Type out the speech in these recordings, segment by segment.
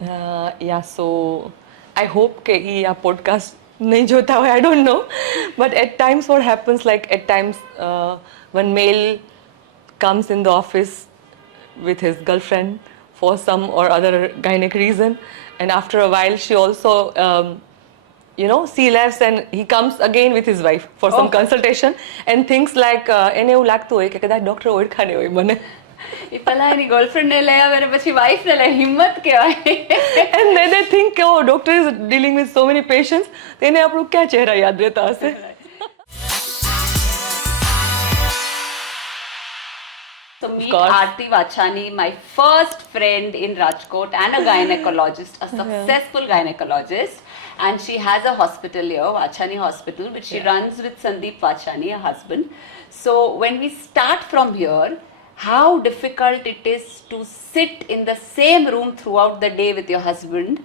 So I hope કે એ આ podcast નહીં જોતા હોય, I don't know. But at times what happens, like at times when male comes in the office with his girlfriend for some or other gynec reason, and after a while she also she left and he comes again with his wife for some consultation and things like એને એવું લાગતું હોય કે કદાચ doctor ઓળખાને હોય મને. એ પેલા એની girlfriend ને લઈ આવે ને પછી વાઈફ ને લઈ, હિંમત કહેવાય. And then they think oh doctor is dealing with so many patients, તેને આપણું ક્યાં ચહેરા યાદ રહેતા હશે. So meet Arti Vachani, my first friend in Rajkot and a gynecologist, a successful gynecologist. And she has a hospital here, Vachani Hospital, which she runs with Sandeep Vachani, her husband. So when we start from here, how difficult it is to sit in the same room throughout the day with your husband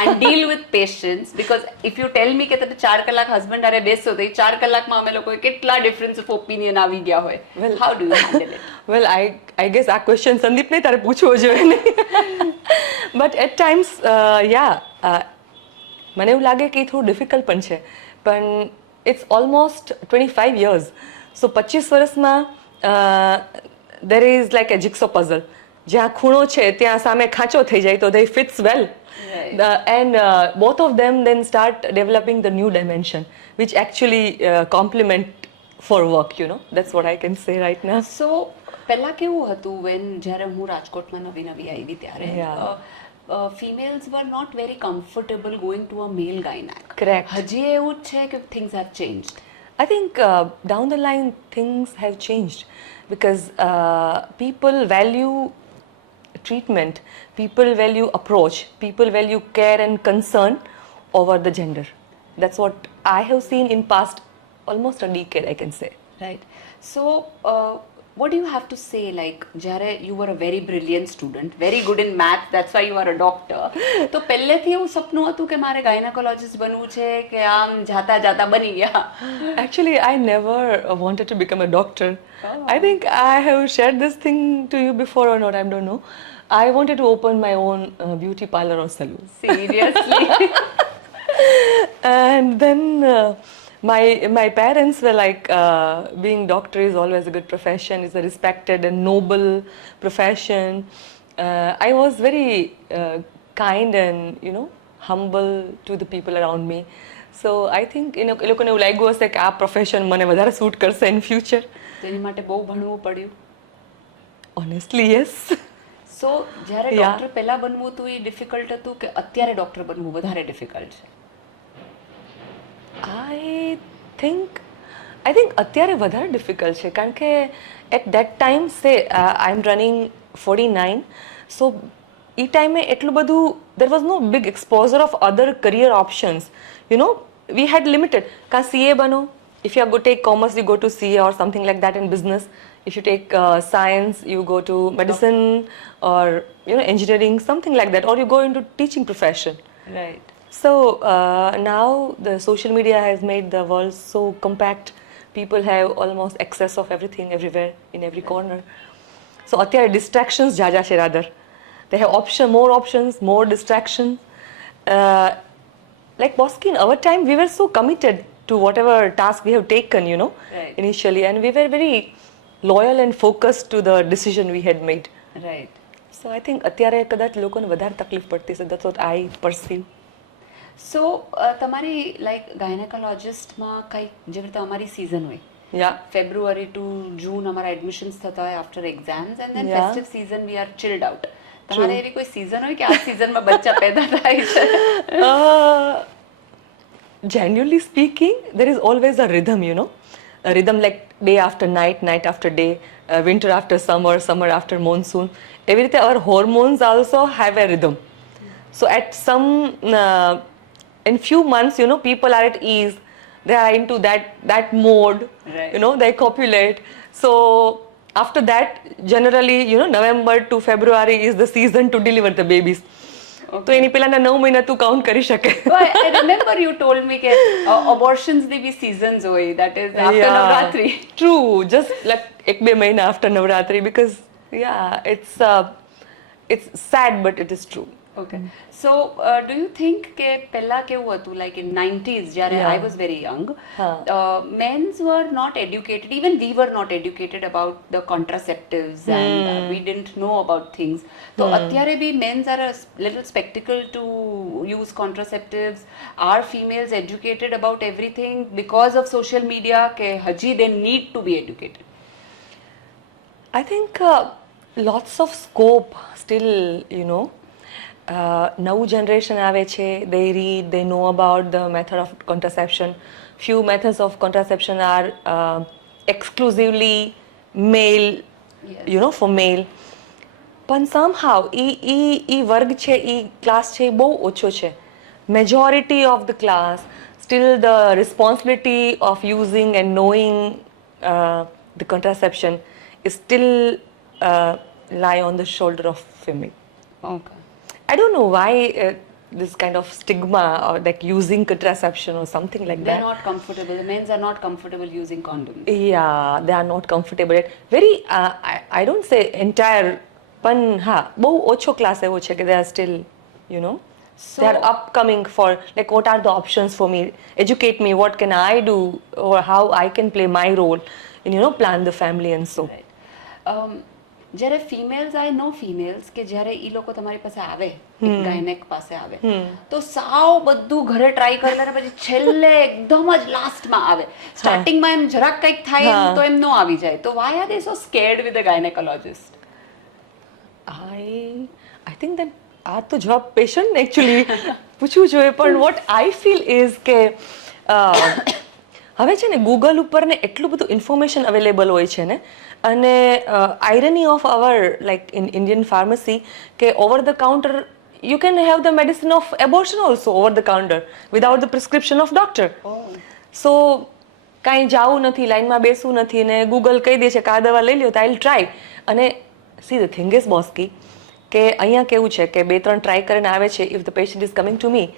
and deal with patients, because if you tell me કે તમે 4 કલાક husband આરે બેસો તો એ 4 કલાકમાં અમે લોકોએ કેટલા difference of opinion આવી ગયા હોય. Well, how do you handle it? Well, I guess આ question સંદીપ ને તારે પૂછવો જોઈએ ને. But at times મને એવું લાગે કે એ થોડું ડિફિકલ્ટ પણ છે, પણ it's almost 25 years. So 25 વર્ષમાં there is like a jigsaw puzzle. જ્યાં ખૂણો છે ત્યાં સામે ખાંચો થઈ જાય તો they fits well. Right. And both of them then start developing the new dimension which actually complement for work, that's what I can say right now. So પહેલા કેવું હતું, when જ્યારે હું રાજકોટમાં નવી આવી ત્યારે females were not very comfortable going to a male gynac. Correct. હજી એવું જ છે કે things have changed? I think down the line things have changed because people value treatment, people value approach, people value care and concern over the gender. That's what I have seen in past almost a decade, I can say. Right. So what do you have to say, like જ્યારે you were a very brilliant student, very good in math, that's why you are a doctor, તો પહેલેથી એવું સપનું હતું કે મારે gynaecologist બનવું છે કે આમ જાતા જાતા બની ગયા? Actually, I never wanted to become a doctor. I think I have shared this thing to you before or not, I don't know. I wanted to open my own beauty parlor or salon. Seriously? And then my parents were like, being doctor is always a good profession, it's a respected and noble profession. I was very kind and humble to the people around me. So I think એ લોકોને એવું લાગ્યું હશે કે આ profession મને વધારે suit કરશે in future. તેની માટે બહુ ભણવું પડ્યું? Honestly, yes. So જ્યારે ડોક્ટર પહેલા બનવું હતું એ ડિફિકલ્ટ હતું કે અત્યારે ડોક્ટર બનવું વધારે ડિફિકલ્ટ છે? I think અત્યારે વધારે ડિફિકલ્ટ છે, કારણ કે at that time say I'm running 49, so એ ટાઈમે એટલું બધું there was no big exposure of other career options. We had limited. Ka CA bano, if you are going to take commerce you go to CA or something like that in business. If you take science you go to medicine or engineering, something like that, or you go into teaching profession. Right. So now the social media has made the world so compact. People have almost access of everything everywhere in every corner. So અત્યારે distractions જાજા છે rather. They have more options, more distractions. Like Bosky, in our time we were so committed to whatever task we have taken, Right. initially, and we were very loyal and focused to the decision we had made. Right. So I think અત્યારે કદાચ લોકોને વધારે તકલીફ પડતી છે. That's what I perceive. So તમારી like ગાયનેકોલોજીસ્ટમાં કંઈક જેવી રીતે અમારી સિઝન હોય, ફેબ્રુઆરી ટુ જૂન અમારા એડમિશન્સ થતા હોય after exams, and then festive season we are chilled out. તમારે એવી કોઈ સિઝન હોય કે આ સિઝનમાં બચ્ચા પેદા થાય છે? Genuinely speaking, there is always a rhythm, a rhythm like day after night, night after day, winter after summer, summer after monsoon. Every day our hormones also have a rhythm. So at some in few months, people are at ease, they are into that mode. Right. They copulate. So after that, generally, November to February is the season to deliver the babies. તો એની પહેલાના 9 મહિના તું count કરી શકે. I remember you told me કે abortions ની બી seasons હોય, that is after Navratri. True, just like 1-2 મહિના after Navratri, because it's sad but it is true. Okay. So, do you think કે પહેલા કેવું હતું, like in 90s, જ્યારે Yeah. I was very young, Huh. men's were not educated, even we were not educated about the contraceptives and we didn't know about things. So, અત્યારે બી men's are a little spectacle to use contraceptives. Are females educated about everything because of social media કે હજી they need to be educated? I think lots of scope still, નવું generation આવે છે, they read, they know about the method of contraception. Few methods of contraception are exclusively male, Yes. for male. પણ somehow ઈ વર્ગ છે, ઈ class છે, એ બહુ ઓછો છે. Majority of the class, still the responsibility of using and knowing the contraception is still lie on the shoulder of female. Okay. I don't know why this kind of stigma or like using contraception or something like They're that. not comfortable. The men's are not comfortable using condoms. Yeah, they are not comfortable. Very, I don't say entire, પણ હા બહુ ઓછો class એવો છે કે they are still, they are upcoming for like what are the options for me, educate me, what can I do or how I can play my role in plan the family and so. Right. જ્યારે females આઈ નો females કે જ્યારે ઈ લોકો તમારી પાસે આવે, gynaec પાસે આવે, તો સાવ બધું ઘરે ટ્રાય કરી લે પછી છેલ્લે એકદમ જ લાસ્ટમાં આવે. સ્ટાર્ટિંગમાં એમ જરાક કંઈક થાય તો એમ નો આવી જાય. તો why are they so scared with the gynecologist? I think that આ તો જવાબ પેશન્ટ એકચ્યુઅલી પૂછવું જોઈએ. પણ વોટ આઈ ફીલ ઇઝ કે હવે છે ને ગૂગલ ઉપર ને એટલું બધું ઇન્ફોર્મેશન અવેલેબલ હોય છે ને, અને irony of our like in Indian pharmacy કે over the counter you can have the medicine of abortion also over the counter without the prescription of doctor. So કાંઈ જાવું નથી, લાઈનમાં બેસવું નથી, ને ગૂગલ કહી દે છે કે આ દવા લઈ લ્યો તો આઈ વિલ ટ્રાય. અને see the thing is Boski કે અહીંયા કેવું છે કે 2-3 ટ્રાય કરીને આવે છે, if the patient is coming to me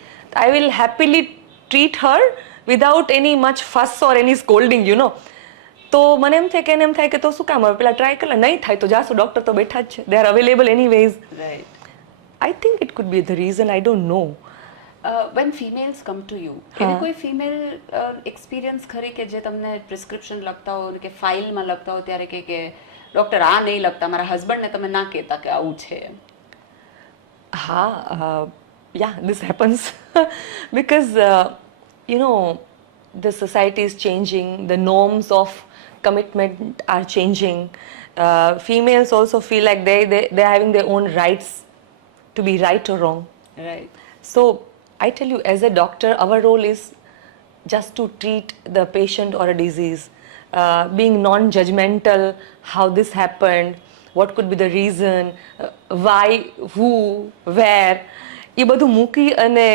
I will happily treat her without any much fuss or any scolding તો મને એમ થાય કે એને એમ થાય કે તો શું કામ હવે પેલા ટ્રાય કરે, નહીં થાય તો જાશું, ડૉક્ટર તો બેઠા જ છે, they are available anyways. Right. I think it could be the reason, I don't know. When females come to you, એવી કોઈ ફિમેલ એક્સપિરિયન્સ ખરી કે જે તમને પ્રિસ્ક્રિપ્શન લખતા હો કે ફાઇલમાં લખતા હો ત્યારે કે ડૉક્ટર આ નહીં લખતા, મારા હસબન્ડને તમે ના કહેતા કે આવું છે? હા, yeah, this happens because the society is changing, the norms of commitment are changing. Females also feel like they're having their own rights to be right or wrong. Right. So I tell you, as a doctor, our role is just to treat the patient or a disease, being non-judgmental, how this happened, what could be the reason, why, who, where. એ બધું મૂકી અને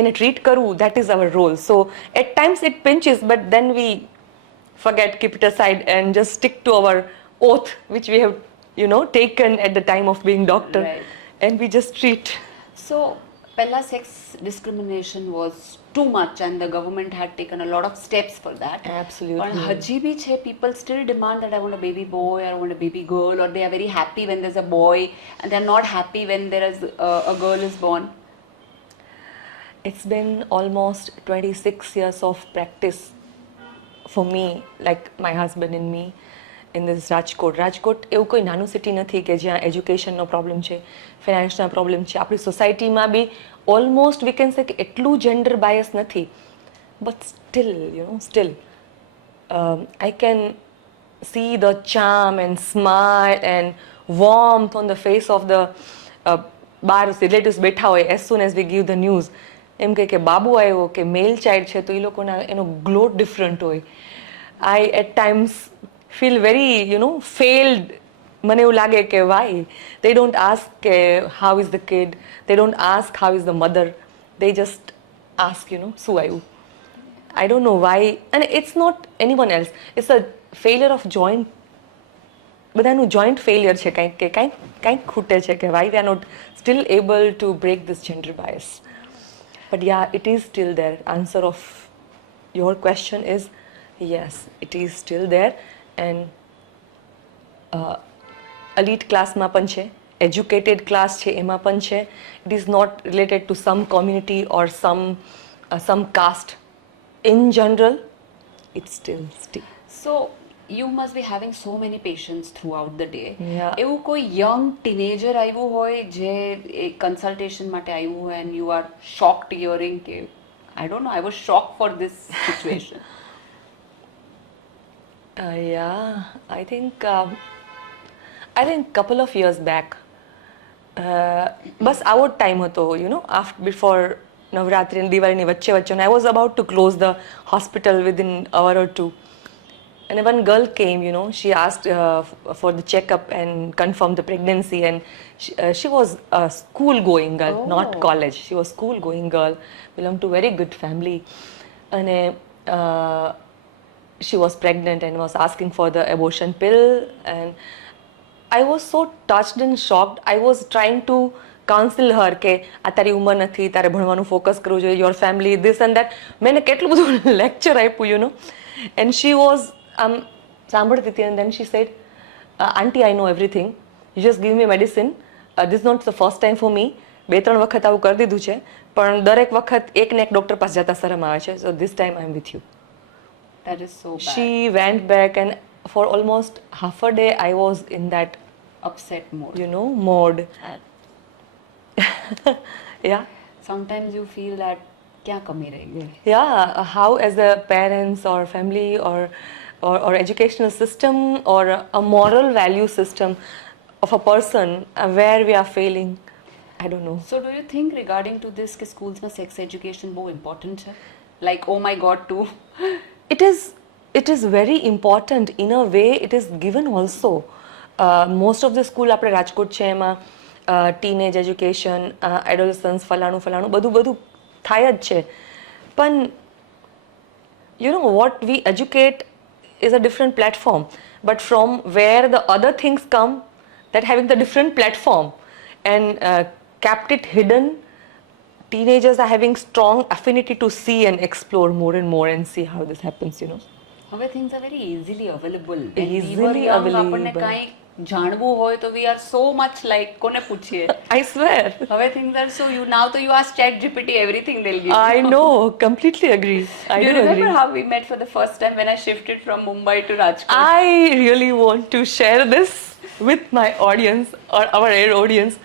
એને treat કરવું, that is our role. So at times it pinches, but then we forget, keep it aside and just stick to our oath which we have taken at the time of being doctor. Right. And we just treat. So પહેલા sex discrimination was too much and the government had taken a lot of steps for that. Absolutely. પણ હજી બી છે, people still demand that I want a baby boy or I want a baby girl, or they are very happy when there's a boy and they're not happy when there is a girl is born. It's been almost 26 years of practice for me, like my husband and me, in this Rajkot. Rajkot એવું કોઈ નાનું city નથી કે જ્યાં એજ્યુકેશનનો problem છે, ફિનાન્સના problem છે. આપણી સોસાયટીમાં બી ઓલમોસ્ટ વી કેન સે કે એટલું જેન્ડર બાયસ નથી, but still I can see the charm and smile and warmth on the face of the bar relatives બેઠા હોય. as soon as we give the news, એમ કે બાબુ આવ્યો કે મેલ child છે, તો એ લોકોના એનો ગ્લો ડિફરન્ટ હોય. I at times feel very failed. મને એવું લાગે કે why they don't ask how is the kid, they don't ask how is the mother, they just ask શું આવ્યું. I don't know why, and it's not anyone else, it's a failure of joint. બધાનું joint failure છે, કંઈક ખૂટે છે કે why we are not still able to break this gender bias. But yeah, it is still there. Answer of your question is yes, it is still there. And elite class માં પણ છે, educated class છે એમાં પણ છે. It is not related to some community or some caste. In general, it's still. So you must be having so many patients throughout the day. Yeah. એવું કોઈ young teenager આવ્યું હોય જે એક consultation માટે આવ્યું હોય and you are shocked hearing કે I don't know, I was shocked for this situation. Yeah, I think couple of years back, બસ આવો જ ટાઈમ હતો, before નવરાત્રી અને દિવાળીની વચ્ચે and I was about to close the hospital within hour or two. And one girl came, she asked for the checkup and confirmed the pregnancy, and she was a school-going girl, not college. She was school-going girl, belonged to very good family, and she was pregnant and was asking for the abortion pill. And I was so touched and shocked. I was trying to counsel her કે આ તારી ઉંમર નથી, તારે ભણવાનું focus કરવું જોઈએ, your family, this and that. મેં કેટલું બધું લેક્ચર આપ્યું, and she was સાંભળતી હતી, and then she said, Aunty, I know everything. You just give me medicine. This is not the first time for me. 2-3 વખત આવું કરી દીધું છે, પણ દરેક વખત એક ને એક ડૉક્ટર પાસે જતા શરમ આવે છે. So this time I'm with you. That is so bad. She went back, and for almost half a day I was in that upset mode. Mode. Yeah. Sometimes you feel that kya kami rahi gayi. Yeah, how as a parents or family or educational system or a moral value system of a person where we are failing, I don't know. So do you think regarding to this ke schools mein sex education bo important hai? Like, oh my god, too. It is very important. In a way it is given also. Most of the school આપણે રાજકોટ છે એમાં teenage education, adolescence, ફલાણું બધું થાય જ છે. પણ what we educate is a different platform, but from where the other things come, that having the different platform and kept it hidden, teenagers are having strong affinity to see and explore more and more and see how this happens. હવે things are very easily available. Easily available. આપણને કાંઈ જાણવું હોય તો we are so much like કોને પૂછીએ. I swear. હવે things are so, you ask ChatGPT everything they'll give you. I know, completely agree. Do you remember how we met for the first time when I shifted from Mumbai to Rajkot? I really want to share this with my audience or our audience.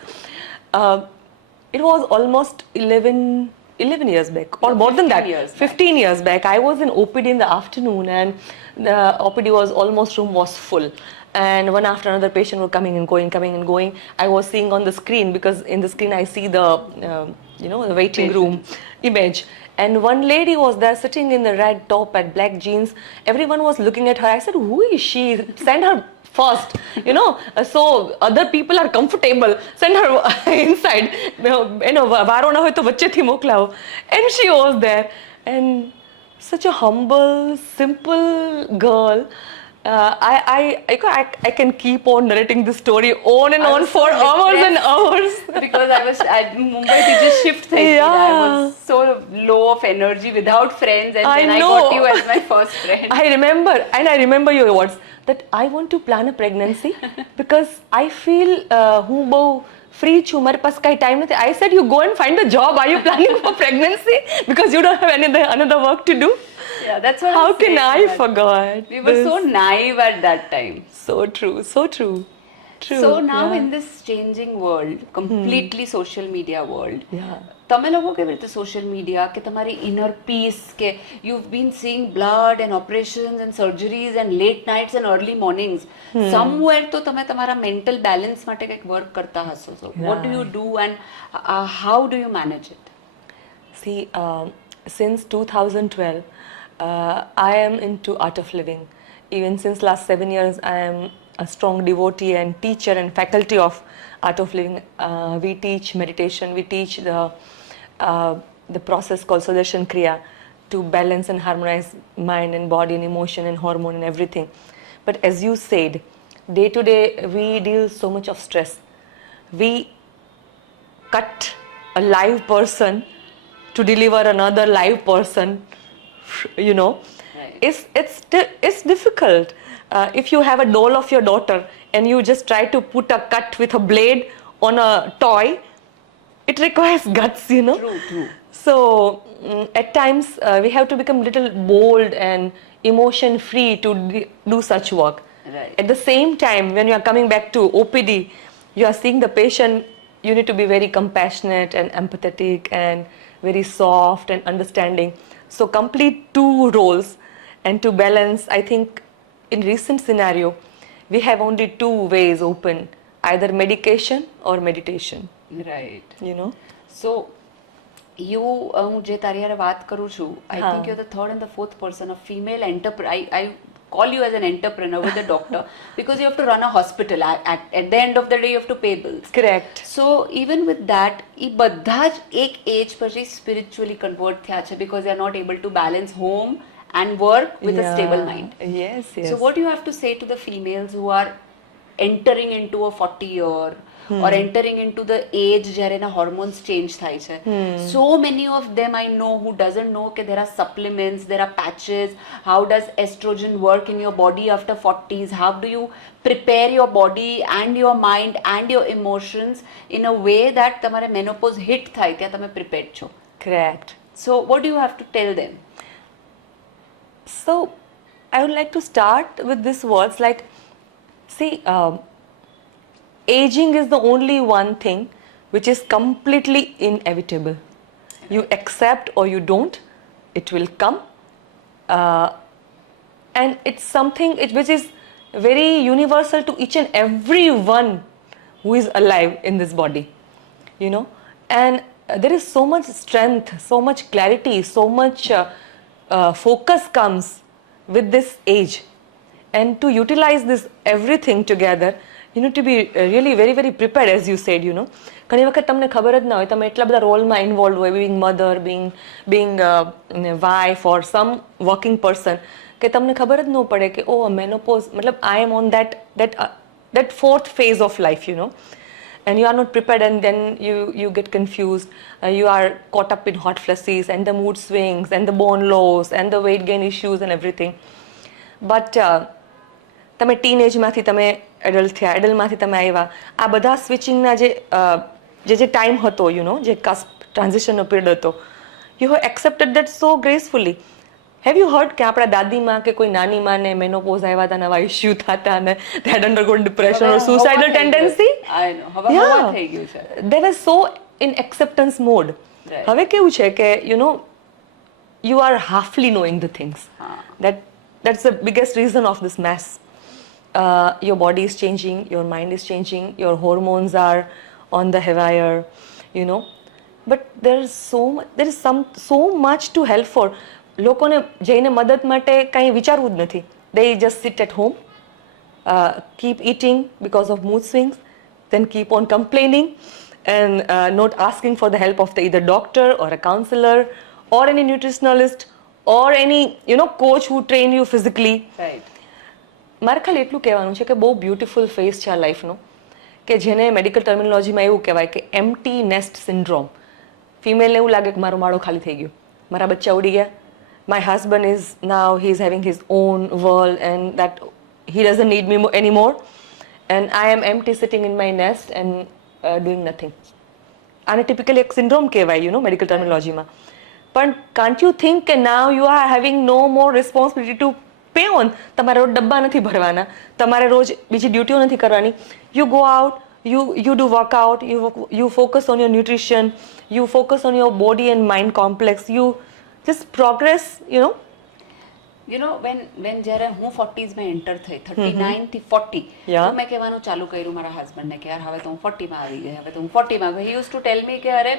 It was almost 11 years back, or more than that, 15 years back. I was in OPD in the afternoon, and the OPD was almost room was full, and one after another patient were coming and going. I was seeing on the screen, because in the screen I see the the waiting room image, and one lady was there sitting in the red top and black jeans. Everyone was looking at her. I said, who is she? Send her first, so other people are comfortable. Send her inside. વારો ના હોય તો વચ્ચેથી મોકલાવો. And she was there, and such a humble, simple girl. I can keep on narrating this story on and on for hours and hours. Because Mumbai to just shift થઈ ગઈ. I was so low of energy, without friends, and then I got you as my first friend. I remember your words that I want to plan a pregnancy because I feel હું બહુ free છું, મારી પાસે કાંઈ time નથી. I said, you go and find a job. Are you planning for pregnancy? Because you don't have another work to do. Yeah, that's what How can I forget? We were so naive at that time. So true. So now in this changing world, completely social media world, તમે લોકો કેવી રીતે social media કે તમારી inner peace કે you've been seeing blood and operations and surgeries and late nights and early mornings, somewhere તો તમે તમારા mental balance માટે કંઈક work કરતા હશો. So what do you do and how do you manage it? See, since 2012 I am into art of living. Even since last 7 years I am a strong devotee and teacher and faculty of art of living. We teach meditation, we teach the process called Sudarshan Kriya to balance and harmonize mind and body and emotion and hormone and everything. But as you said, day to day we deal so much of stress. We cut a live person to deliver another live person, Right. It's difficult. If you have a doll of your daughter and you just try to put a cut with a blade on a toy, it requires guts, you know. True. So at times we have to become little bold and emotion free to do such work. Right. At the same time, when you are coming back to OPD, you are seeing the patient, you need to be very compassionate and empathetic and very soft and understanding. So complete two roles, and to balance, I think in recent scenario, we have only two ways open, either medication or meditation, Right. you know. So, you, હું જે તારી હારે વાત કરું છું, I હા. think you're the third and the fourth person, a female entrepreneur. I call you as an entrepreneur with a doctor because you have to run a hospital. At the end of the day, you have to pay bills. Correct. So, even with that, એ બધા જ એક એજ પછી spiritually convert થયા છે because they are not able to balance home and work with a stable mind. Yes. So, what do you have to say to the females who are entering into a 40 year or entering into the age જ્યારે એના hormones change થાય છે? So many of them I know who doesn't know that there are supplements, there are patches. How does estrogen work in your body after 40s? How do you prepare your body and your mind and your emotions in a way that તમારે menopause hit થાય ત્યાં તમે prepared છો? Correct. So what do you have to tell them? So I would like to start with these words like, see, aging is the only one thing which is completely inevitable. You accept or you don't, it will come. And it's something which is very universal to each and every one who is alive in this body, you know. And there is so much strength, so much clarity, so much focus comes with this age. And to utilize this everything together, you need to be really very very prepared, as you said, you know. ઘણી વખત તમને ખબર જ ના હોય, તમે એટલા બધા રોલમાં ઇન્વોલ્વ હોય, બિંગ મધર, બિંગ વાઇફ ઓર સમ વર્કિંગ પર્સન, કે તમને ખબર જ ન પડે કે ઓ મેનોપોઝ, મતલબ આઈ એમ on that fourth phase of life, you know. And you are not prepared, and then you get confused, you are caught up in hot flushes and the mood swings and the bone loss and the weight gain issues and everything. But તમે ટીનેજમાંથી તમે adult થયા, એડલ્ટમાંથી તમે આવ્યા, આ બધા સ્વિચિંગના જે time હતો, you know, જે કાસ્પ ટ્રાન્ઝિશનનો પિરિયડ હતો, you have accepted that so gracefully. Have you heard કે આપણા દાદીમાં કે કોઈ નાની માને મેનોપોઝ આવ્યા હતા, નવા ઇશ્યુ થતા, અને they had undergone depression or suicidal tendency? I know. હવે થઈ ગયું છે. They were so in acceptance mode. Right. હવે કેવું છે કે you know, you are halfly knowing the things. That's the biggest reason of this mess. Your body is changing, your mind is changing, your hormones are on the haywire, you know. But there is so much to help for. લોકોને જઈને મદદ માટે કંઈ વિચારવું જ નથી. They just sit at home, keep eating because of mood swings, then keep on complaining and not asking for the help of either doctor or a counselor or any nutritionalist or any, you know, coach who train you physically. Right. મારે ખાલી એટલું કહેવાનું છે કે બહુ beautiful phase છે આ લાઈફનો, કે જેને મેડિકલ ટર્મિનોલોજીમાં એવું કહેવાય કે એમ્પ્ટી નેસ્ટ સિન્ડ્રોમ. ફિમેલને એવું લાગે કે મારો માળો ખાલી થઈ ગયો, મારા બચ્ચા ઉડી ગયા, my husband is now, he's having his own world and that he doesn't need me anymore, and I am empty sitting in my nest and doing nothing. આને ટિપિકલી એક સિન્ડ્રોમ કહેવાય, યુ નો, મેડિકલ ટર્મિનોલોજીમાં. પણ can't you think કે now you are having no more responsibility to pay on? તમારે રોજ ડબ્બા નથી ભરવાના, તમારે રોજ બીજી ડ્યુટીઓ નથી કરવાની. You go out, you do workout, you focus on your nutrition, you focus on your body and mind complex, you just progress, you know. You know, when જ્યારે હું 40s માં એન્ટર થઈ, 39 થી 40, તો મેં કહેવાનું ચાલુ કર્યું મારા હસબન્ડને કે યાર હવે તો હું 40 માં આવી ગઈ, હવે તો હું 40 માં ગઈ. He used to tell me કે અરે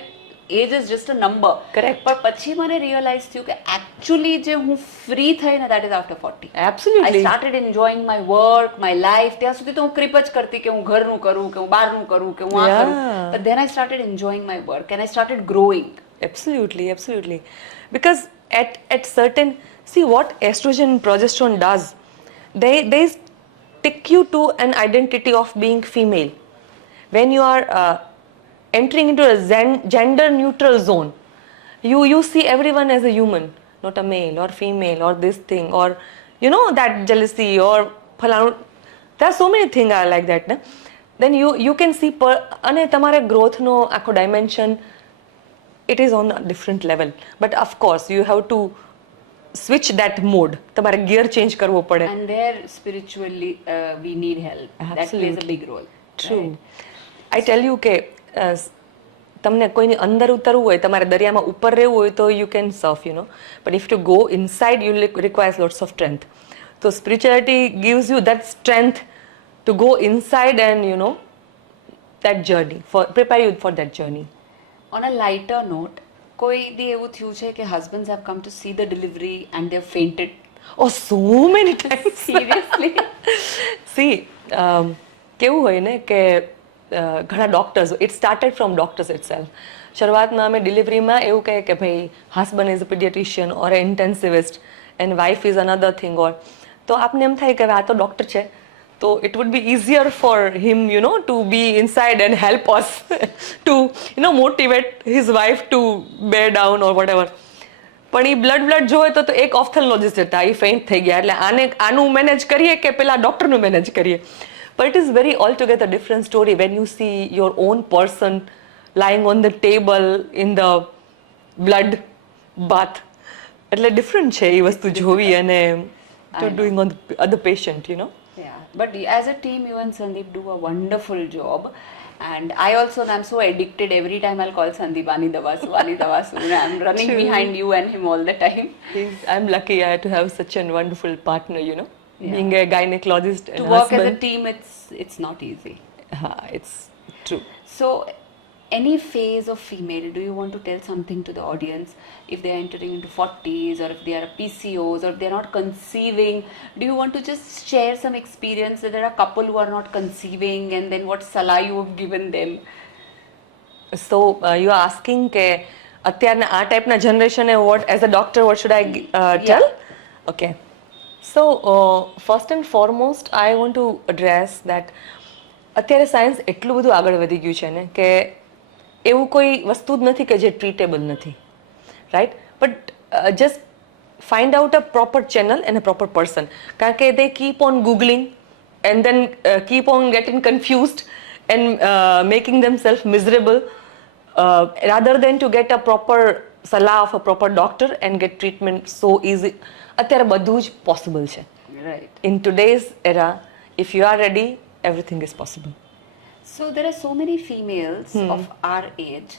age is just a number. Correct. પણ પછી મને રિયલાઇઝ થયું કે એકચ્યુઅલી જે હું ફ્રી થઈ ને that is after 40. Absolutely. I started enjoying my work, my life. ત્યાં સુધી તો હું ક્રિપ જ કરતી કે હું ઘરનું કરું, કે હું બહારનું કરું, કે હું આ કરું. But then I started enjoying my work and I started growing. Absolutely. Because at certain, see what estrogen and progesterone does, they stick you to an identity of being female. When you are entering into a gender neutral zone, you see everyone as a human, not a male or female or this thing, or you know, that jealousy or phalanu. There are so many things are like that, na? then you can see અને તમારે ગ્રોથનો આખો dimension it is on a different level, but of course you have to switch that mode. તમારે gear change કરવો પડે. And there spiritually we need help. That plays a big role. True. Right? I tell you કે તમને કોઈની અંદર ઉતરવું હોય, તમારે દરિયામાં ઉપર રહેવું હોય તો you can surf, you know, but if to go inside you requires lots of strength. So spirituality gives you that strength to go inside and, you know, that journey, for prepare you for that journey. On a lighter note, કોઈ દી એવું થયું છે કે husbands have come to see the delivery and they've fainted? Oh, so many times. Seriously? See, કેવું હોય ને કે ઘણા doctors, it started from doctors itself. શરૂઆતમાં અમે ડિલિવરીમાં એવું કહે કે ભાઈ husband is a paediatrician or intensivist and wife is another thing or, તો આપને એમ થાય કે આ તો ડોક્ટર છે, તો it would be easier for him, you know, to be inside and help us to, you know, motivate his wife to bear down or whatever. પણ એ blood જોવે તો એક ઓફથેલ્મોલોજિસ્ટ હતા, એ ફેઇન્ટ થઈ ગયા, એટલે આનું મેનેજ કરીએ કે પેલા ડોક્ટરનું મેનેજ કરીએ. But it is very altogether different story when you see your own person lying on the table in the blood bath. એટલે ડિફરન્ટ છે એ વસ્તુ જોવી અને doing on the other patient, you know. Yeah, but as a team, you and Sandeep do a wonderful job. And I also, I'm so addicted. Every time I'll call Sandeep, Ani Davasu. I'm running behind you and him all the time. I'm lucky to have such a wonderful partner, you know. Yeah. Being a gynecologist and To work husband. as a team, it's not easy. It's true. So, any phase of female, do you want to tell something to the audience if they are entering into 40s or if they are PCOs or if they are not conceiving? Do you want to just share some experience that there are a couple who are not conceiving and then what salah you have given them? So you are asking કે અત્યારના આ ટાઈપના જનરેશને what as a doctor what should I tell? Yeah. Okay. So first and foremost I want to address that અત્યારે science એટલું બધું આગળ વધી ગયું છે ને કે એવું કોઈ વસ્તુ જ નથી કે જે ટ્રીટેબલ નથી, right? But just find out a proper channel and a proper person. કારણ કે they keep on googling and then keep on getting confused and making themselves miserable rather than to get a proper salah of a proper doctor and get treatment so easy. અત્યારે બધું જ possible છે. Right. In today's era, if you are ready, everything is possible. So there are so many females of our age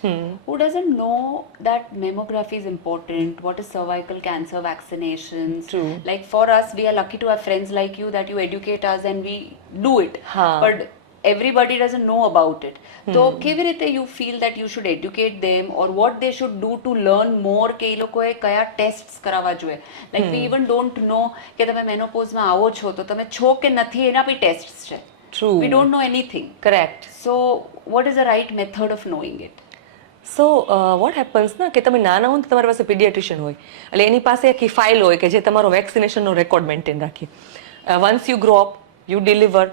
who doesn't know that mammography is important, what is cervical cancer vaccinations. True. Like for us, we are lucky to have friends like you that you educate us and we do it. But everybody doesn't know about it. So કેવી રીતે you feel that you should educate them or what they should do to learn more કે એ લોકોએ કયા tests કરાવવા જોઈએ? Like we even don't know કે તમે મેનોપોઝમાં આવો છો તો તમે છો કે નથી એના બી tests છે. True. We don't know anything. Correct. So, what is the right method of knowing it? So what happens ના કે તમે નાના હો તો તમારી પાસે પીડિયાટ્રિશિયન હોય, એટલે એની પાસે આખી ફાઇલ હોય કે જે તમારો વેક્સિનેશનનો રેકોર્ડ મેન્ટેન રાખે. Once you grow up, you deliver,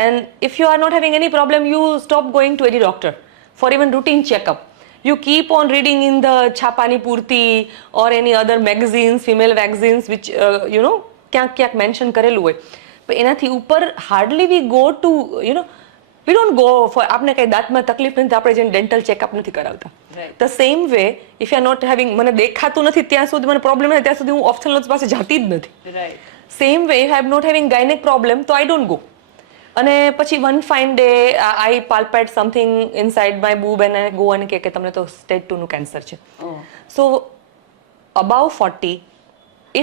and if you are not having any problem, you stop going to any doctor for even routine checkup. You keep on reading in the Chapani Purti or any other magazines, female magazines, which, you know, ક્યાંક mention કરેલું હોય. પણ એનાથી ઉપર hardly we go to, you know, we don't go for, આપણે કંઈ દાંતમાં તકલીફ નથી આપણે જઈને ડેન્ટલ ચેકઅપ નથી કરાવતા. The same way if you are not having, મને દેખાતું નથી ત્યાં સુધી, મને પ્રોબ્લેમ નથી ત્યાં સુધી હું ઓફથેલ્મોલોજિસ્ટ પાસે જતી જ નથી. Same way if I have not having gynaec problem તો આઈ ડોન્ટ ગો. અને પછી one fine day I palpate something inside my boob અને ગો અને કે તમને તો સ્ટેજ 2 નું કેન્સર છે. So about 40,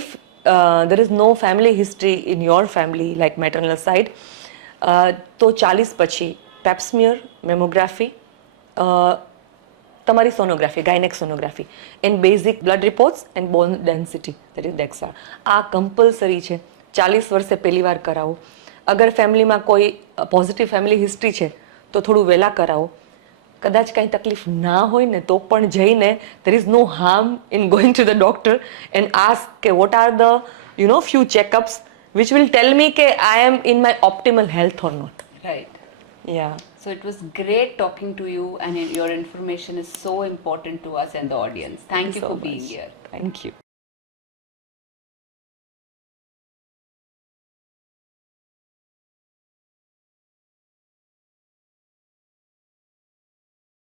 if there is no family history in your family like maternal side, તો 40 પછી pap smear, mammography, તમારી sonography, gynaec sonography, and basic blood reports and bone density, that is DEXA. આ compulsory છે. 40 વર્ષે પહેલી વાર કરાવો. અગર ફેમિલીમાં કોઈ પોઝિટિવ ફેમિલી હિસ્ટ્રી છે તો થોડું વહેલા કરાવો. કદાચ કાંઈ તકલીફ ના હોય ને તો પણ જઈને there is no harm in going to the doctor and ask કે what are the, you know, few checkups which will tell me કે I am in my optimal health or not. Right. Yeah. So it was great talking to you and your information is so important to us and the audience. Thank you so for being much. here. Thank you.